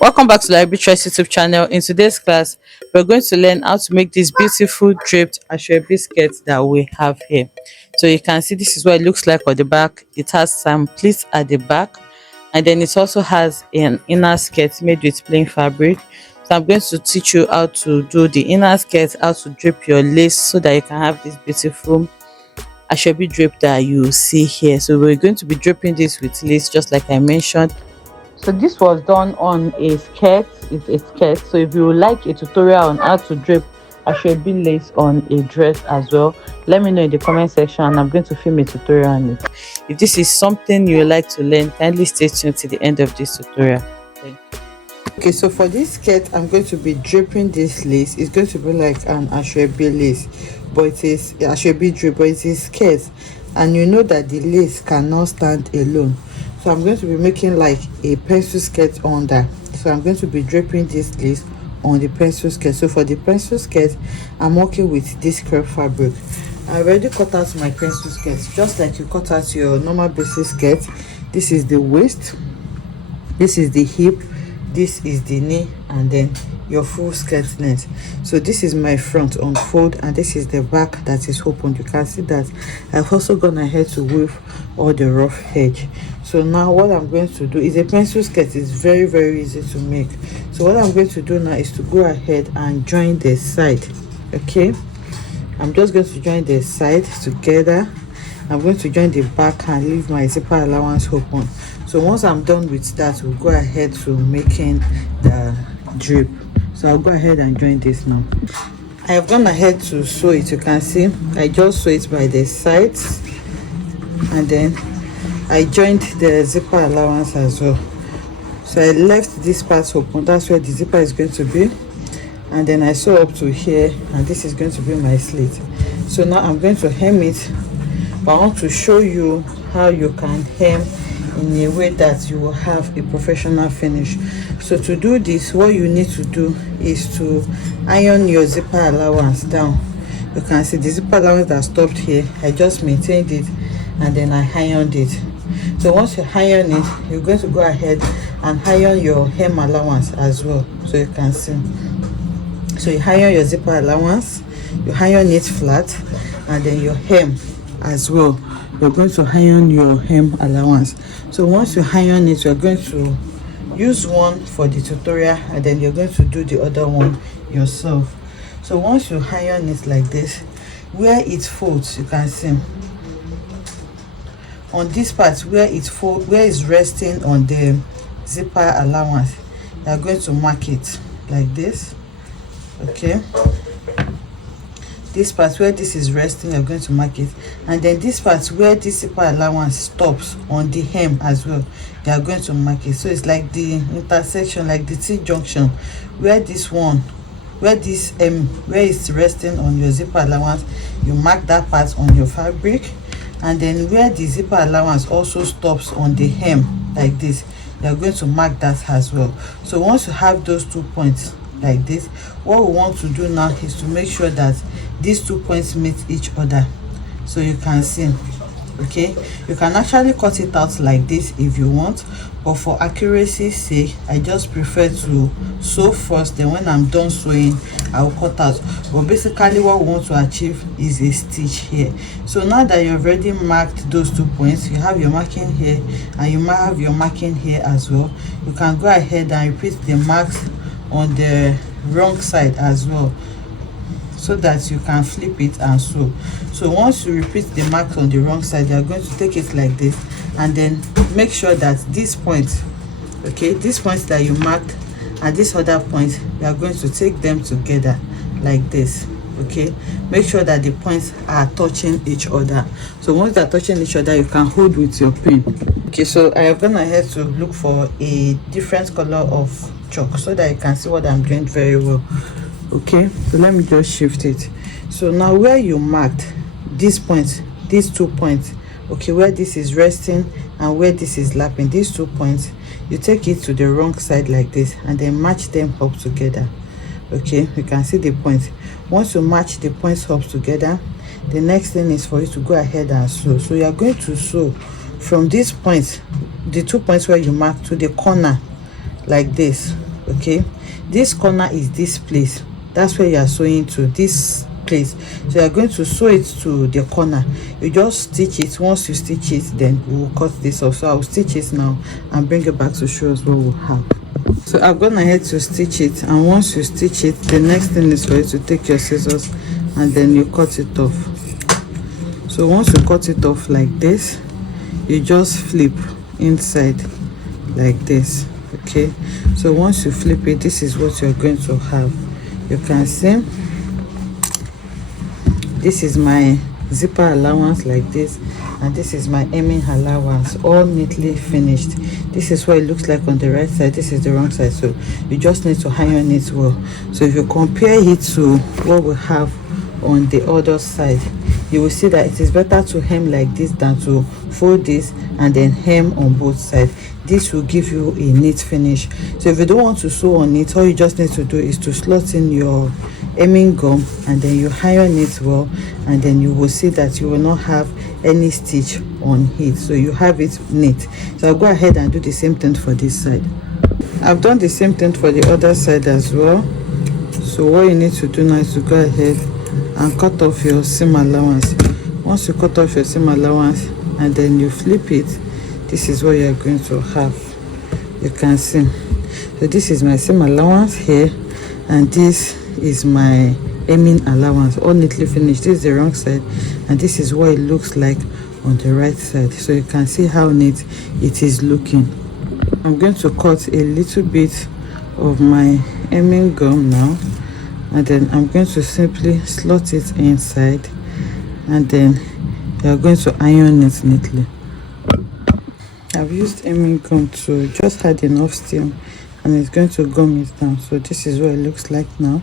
Welcome back to the Arbitrage YouTube channel. In today's class, we're going to learn how to make this beautiful draped Aso-Ebi skirt that we have here. So you can see this is what it looks like on the back. It has some pleats at the back, and then it also has an inner skirt made with plain fabric. So I'm going to teach you how to do the inner skirt, how to drape your lace so that you can have this beautiful Aso-Ebi drape that you see here. So we're going to be draping this with lace just like I mentioned. So this was done on a skirt. It's a skirt. So if you would like a tutorial on how to drape Aso-Ebi lace on a dress as well, let me know in the comment section and I'm going to film a tutorial on it. If this is something you would like to learn, kindly stay tuned to the end of this tutorial. Thank you. Okay, so for this skirt I'm going to be draping this lace. It's going to be like an Aso-Ebi lace, but it is Aso-Ebi drape, but it is skirt, and you know that the lace cannot stand alone. So I'm going to be making like a pencil skirt under. So I'm going to be draping this lace on the pencil skirt. So for the pencil skirt, I'm working with this crepe fabric. I already cut out my pencil skirt, just like you cut out your normal basic skirt. This is the waist, this is the hip, this is the knee, and then your full skirt length. So this is my front unfold, and this is the back that is open. You can see that I've also gone ahead to weave all the rough edge. So now what I'm going to do is a pencil skirt is very easy to make. So what I'm going to do now is to go ahead and join the side. Okay, I'm just going to join the side together. I'm going to join the back and leave my zipper allowance open. So once I'm done with that, we'll go ahead to making the drape. So I'll go ahead and join this now. I have gone ahead to sew it. You can see I just sew it by the sides, and then I joined the zipper allowance as well. So I left this part open. That's where the zipper is going to be, and then I sew up to here, and this is going to be my slit. So now I'm going to hem it, but I want to show you how you can hem in a way that you will have a professional finish. So to do this, what you need to do is to iron your zipper allowance down. You can see the zipper allowance that stopped here. I just maintained it and then I ironed it. So once you iron it, you're going to go ahead and iron your hem allowance as well. So you can see, so you iron your zipper allowance, you iron it flat, and then your hem as well. You're going to iron your hem allowance. So once you iron it, you're going to use one for the tutorial, and then you're going to do the other one yourself. So once you iron it like this, where it folds, you can see on this part where it folds, where it's resting on the zipper allowance, you're going to mark it like this. Okay, this part where this is resting, you're going to mark it, and then this part where this zipper allowance stops on the hem as well, you are going to mark it. So it's like the intersection, like the T-junction, where this one, where this where it's resting on your zipper allowance, you mark that part on your fabric, and then where the zipper allowance also stops on the hem like this, you are going to mark that as well. So once you have those 2 points like this, what we want to do now is to make sure that these 2 points meet each other. So you can see, okay, you can actually cut it out like this if you want, but for accuracy's sake, I just prefer to sew first, then when I'm done sewing, I'll cut out. But basically what we want to achieve is a stitch here. So now that you've already marked those 2 points, you have your marking here and you might have your marking here as well. You can go ahead and repeat the marks on the wrong side as well, so that you can flip it and sew. So once you repeat the mark on the wrong side, you are going to take it like this, and then make sure that these points, okay, these points that you marked and this other point, you are going to take them together like this. Okay, make sure that the points are touching each other. So once they're touching each other, you can hold with your pen. Okay, so I have gone ahead to look for a different color of chalk so that you can see what I'm doing very well. Okay, so let me just shift it. So now where you marked these points, these 2 points, okay, where this is resting and where this is lapping, these 2 points, you take it to the wrong side like this and then match them up together. Okay, you can see the points. Once you match the points up together, the next thing is for you to go ahead and sew. So you are going to sew from these points, the 2 points where you mark, to the corner like this. Okay, this corner is this place, that's where you are sewing to, this place. So you are going to sew it to the corner. You just stitch it. Once you stitch it, then we will cut this off. So I'll stitch it now and bring it back to show us what we'll have. So I've gone ahead to stitch it, and once you stitch it, the next thing is for you to take your scissors and then you cut it off. So once you cut it off like this, you just flip inside like this. Okay, so once you flip it, this is what you're going to have. You can see this is my zipper allowance like this, and this is my hemming allowance, all neatly finished. This is what it looks like on the right side, this is the wrong side, so you just need to iron it well. So if you compare it to what we have on the other side, you will see that it is better to hem like this than to fold this and then hem on both sides. This will give you a neat finish. So if you don't want to sew on it, all you just need to do is to slot in your hemming gum and then you iron it well, and then you will see that you will not have any stitch on it, so you have it neat. So I'll go ahead and do the same thing for this side. I've done the same thing for the other side as well. So what you need to do now is to go ahead and cut off your seam allowance. Once you cut off your seam allowance and then you flip it, this is what you're going to have. You can see, so this is my seam allowance here, and this is my hemming allowance, all neatly finished. This is the wrong side, and this is what it looks like on the right side. So you can see how neat it is looking. I'm going to cut a little bit of my hemming gum now, and then I'm going to simply slot it inside, and then you're going to iron it neatly. I've used hemming gum to just add enough steam, and it's going to gum it down. So this is what it looks like now,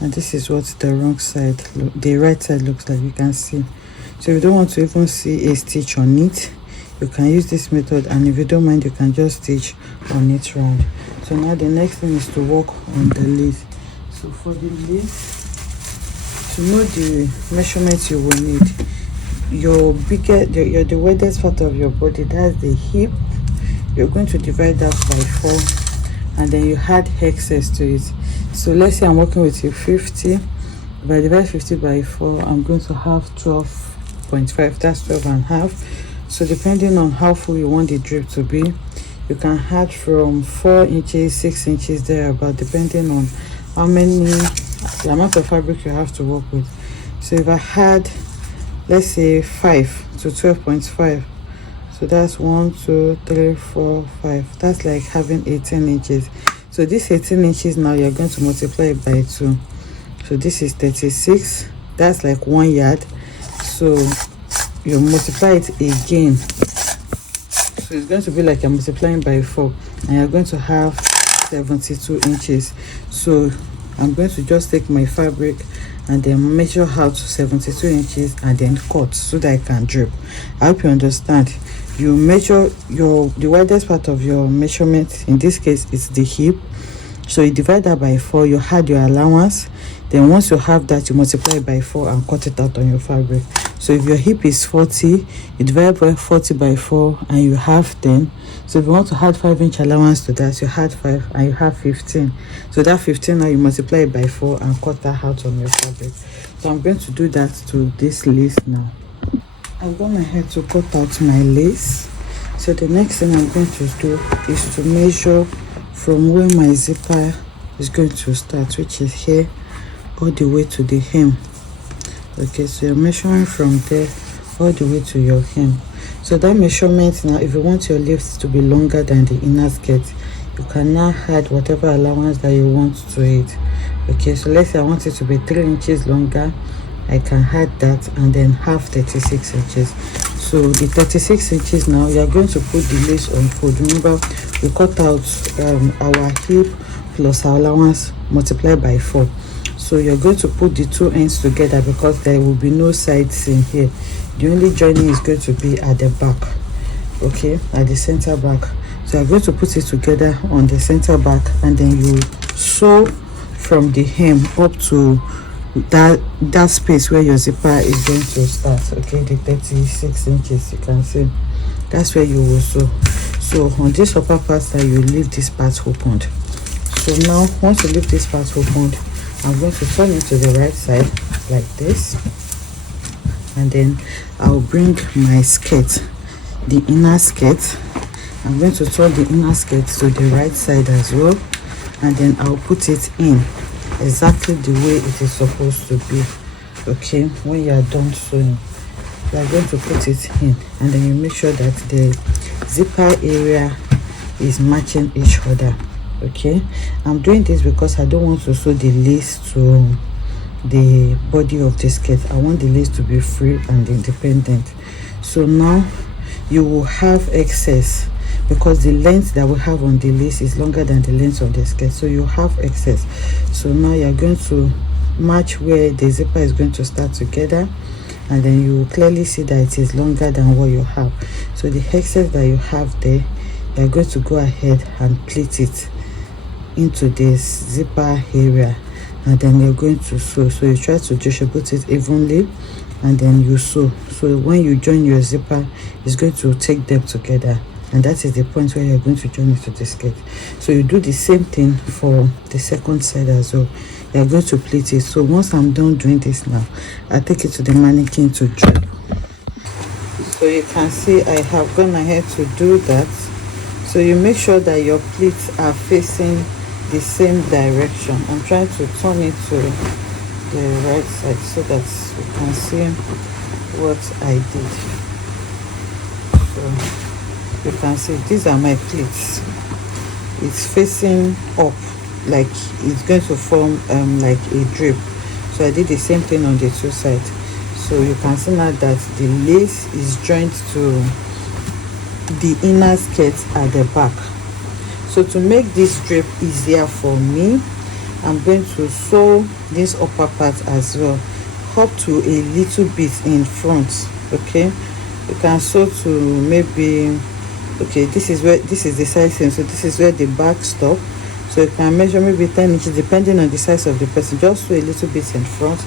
and this is what the wrong side, the right side looks like. You can see. So if you don't want to even see a stitch on it, you can use this method, and if you don't mind, you can just stitch on it round. So now the next thing is to work on the lace. So for the lace, to know the measurements you will need, your biggest, the widest part of your body, that's the hip, you're going to divide that by 4, and then you add excess to it. So let's say I'm working with a 50. If I divide 50 by 4, I'm going to have 12.5. That's 12 and a half. So depending on how full you want the drape to be, you can add from 4 inches, 6 inches there, about depending on how many, the amount of fabric you have to work with. So if I had, let's say 5 to 12.5, so that's 1, 2, 3, 4, 5. That's like having 18 inches. So this 18 inches now, you're going to multiply it by 2. So this is 36. That's like 1 yard. So you multiply it again. So it's going to be like you're multiplying by 4, and you're going to have 72 inches. So I'm going to just take my fabric and then measure out 72 inches and then cut so that I can drape. I hope you understand. You measure the widest part of your measurement, in this case it's the hip, so you divide that by 4, you add your allowance, then once you have that, you multiply it by 4 and cut it out on your fabric. So if your hip is 40, you divide by 40 by 4 and you have 10. So if you want to add 5-inch allowance to that, you add 5 and you have 15. So that 15 now, you multiply it by 4 and cut that out on your fabric. So I'm going to do that to this lace now. I've gone ahead to cut out my lace. So the next thing I'm going to do is to measure from where my zipper is going to start, which is here, all the way to the hem. Okay, so you're measuring from there all the way to your hem. So that measurement now, if you want your lift to be longer than the inner skirt, you can now add whatever allowance that you want to it. Okay, so let's say I want it to be 3 inches longer, I can add that and then have 36 inches. So the 36 inches now, you're going to put the lace on fold. Remember, we cut out our hip plus our allowance multiplied by 4. So you're going to put the 2 ends together because there will be no side seam here. The only joining is going to be at the back, okay, at the center back. So you're going to put it together on the center back, and then you sew from the hem up to that space where your zipper is going to start. Okay, the 36 inches, you can see that's where you will sew. So on this upper part that you leave this part opened. So now once you leave this part opened, I'm going to turn it to the right side like this, and then I'll bring my skirt, the inner skirt. I'm going to turn the inner skirt to the right side as well, and then I'll put it in exactly the way it is supposed to be. Okay, when you are done sewing, you are going to put it in, and then you make sure that the zipper area is matching each other. Okay, I'm doing this because I don't want to sew the lace to the body of the skirt. I want the lace to be free and independent. So now you will have excess because the length that we have on the lace is longer than the length of the skirt, so you have excess. So now you're going to match where the zipper is going to start together, and then you will clearly see that it is longer than what you have. So the excess that you have there, you're going to go ahead and pleat it into this zipper area, and then you're going to sew. So you try to distribute it evenly, and then you sew. So when you join your zipper, it's going to take them together, and that is the point where you're going to join it to the skirt. So you do the same thing for the second side as well. You're going to pleat it. So once I'm done doing this now, I take it to the mannequin to drape. So you can see I have gone ahead to do that. So you make sure that your pleats are facing the same direction. I'm trying to turn it to the right side so that you can see what I did. So you can see these are my pleats. It's facing up, like it's going to form like a drape. So I did the same thing on the two sides. So you can see now that the lace is joined to the inner skirt at the back. So to make this drape easier for me, I'm going to sew this upper part as well up to a little bit in front. Okay, you can sew to maybe, okay, this is the side seam, so this is where the back stop. So you can measure maybe 10 inches depending on the size of the person. Just sew a little bit in front.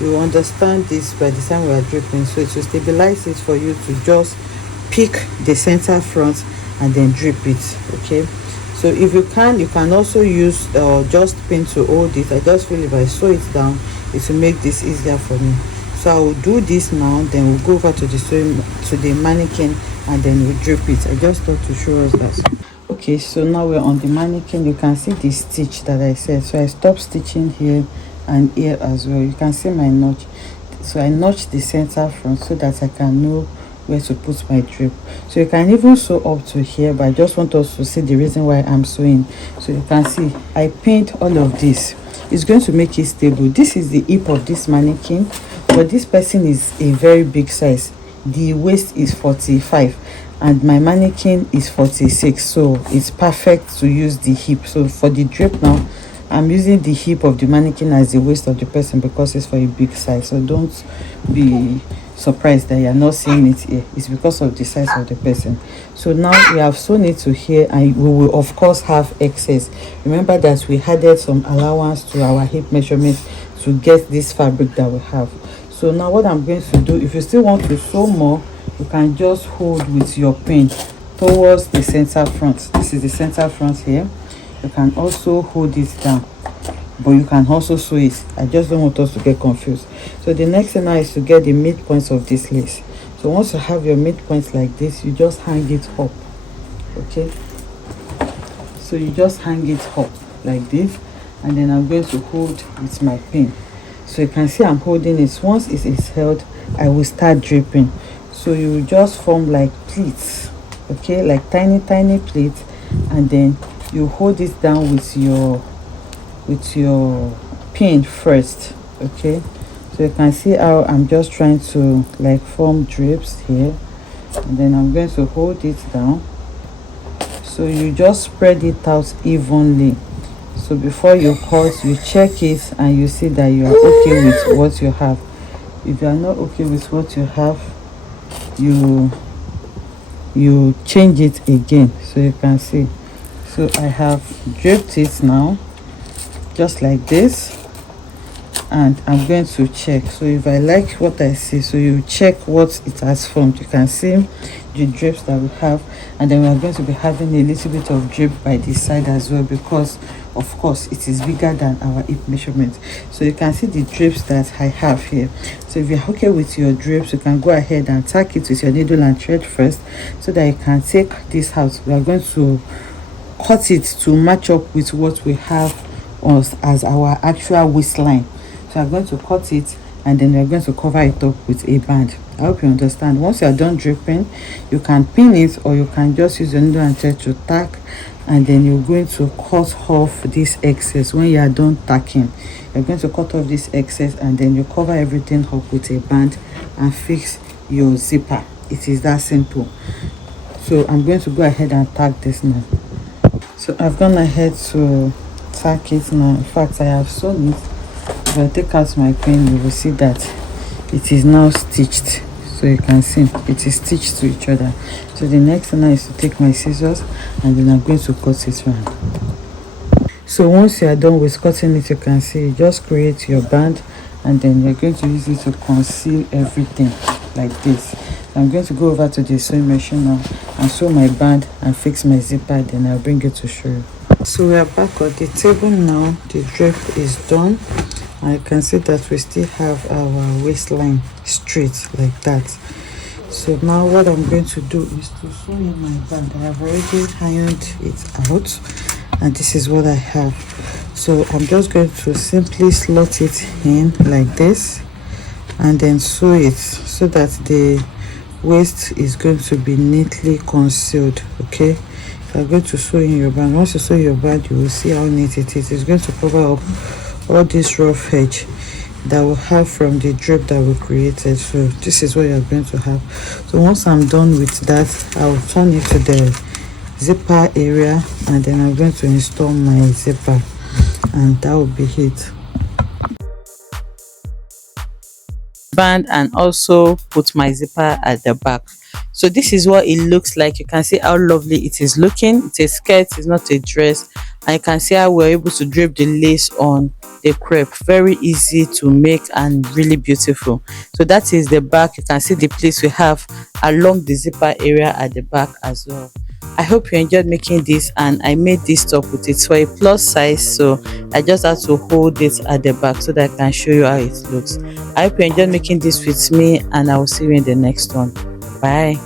You will understand this by the time we are draping, so it will stabilize it for you to just pick the center front and then drape it. Okay, so if you can also use just pin to hold it. I just feel if I sew it down, it will make this easier for me. So I will do this now, then we'll go over to the sewing, to the mannequin, and then we'll drape it. I just thought to show us that. Okay, so now we're on the mannequin. You can see the stitch that I said, so I stopped stitching here and here as well. You can see my notch. So I notched the center front so that I can know where to put my drape. So you can even sew up to here, but I just want us to see the reason why I'm sewing. So you can see I pinned all of this. It's going to make it stable. This is the hip of this mannequin, but this person is a very big size. The waist is 45 and my mannequin is 46, so it's perfect to use the hip. So for the drape now, I'm using the hip of the mannequin as the waist of the person because it's for a big size. So don't be surprised that you're not seeing it here. It's because of the size of the person. So now we have sewn it to here, and we will of course have excess. Remember that we added some allowance to our hip measurement to get this fabric that we have. So now what I'm going to do, if you still want to sew more, you can just hold with your pin towards the center front. This is the center front here. You can also hold it down, but you can also sew it. I just don't want us to get confused. So the next thing now is to get the midpoints of this lace. So once you have your midpoints like this, you just hang it up. Okay, so you just hang it up like this, and then I'm going to hold with my pin. So you can see I'm holding it. Once it is held, I will start draping. So you will just form like pleats, okay, like tiny pleats, and then you hold it down with your pin first. Okay, so you can see how I'm just trying to like form drapes here, and then I'm going to hold it down. So you just spread it out evenly. So before you cut, you check it and you see that you are okay with what you have. If you are not okay with what you have, you change it again. So you can see, so I have draped it now just like this, and I'm going to check. So if I like what I see, so you check what it has formed. You can see the drapes that we have, and then we are going to be having a little bit of drape by this side as well, because of course it is bigger than our hip measurement. So you can see the drapes that I have here. So if you're okay with your drapes, you can go ahead and tack it with your needle and thread first, so that you can take this out. We are going to cut it to match up with what we have as our actual waistline. So I'm going to cut it, and then we're going to cover it up with a band. I hope you understand. Once you are done draping, you can pin it, or you can just use your needle and thread to tack, and then you're going to cut off this excess. When you are done tacking, you're going to cut off this excess, and then you cover everything up with a band and fix your zipper. It is that simple. So I'm going to go ahead and tack this now. So I've gone ahead to tack it now. In fact, I have sewn it. If I take out my pin, you will see that it is now stitched. So you can see it is stitched to each other. So the next thing now is to take my scissors, and then I'm going to cut it round. So once you are done with cutting it, you can see you just create your band, and then you're going to use it to conceal everything like this. So I'm going to go over to the sewing machine now and sew my band and fix my zipper, then I'll bring it to show you. So we are back on the table now. The drape is done. I can see that we still have our waistline straight like that. So now what I'm going to do is to sew in my band. I have already ironed it out, and this is what I have. So I'm just going to simply slot it in like this, and then sew it so that the waist is going to be neatly concealed. Okay, so I'm going to sew in your band. Once you sew your band, you will see how neat it is. It's going to cover up all this rough edge that we have from the drape that we created. So this is what you're going to have. So once I'm done with that, I'll turn it to the zipper area, and then I'm going to install my zipper, and that will be it. Band and also put my zipper at the back. So this is what it looks like. You can see how lovely it is looking. It's a skirt, it's not a dress, and you can see how we're able to drape the lace on the crepe. Very easy to make and really beautiful. So that is the back. You can see the place we have along the zipper area at the back as well. I hope you enjoyed making this, and I made this top with it for a plus size, so I just had to hold it at the back so that I can show you how it looks. I hope you enjoyed making this with me, and I will see you in the next one. Bye.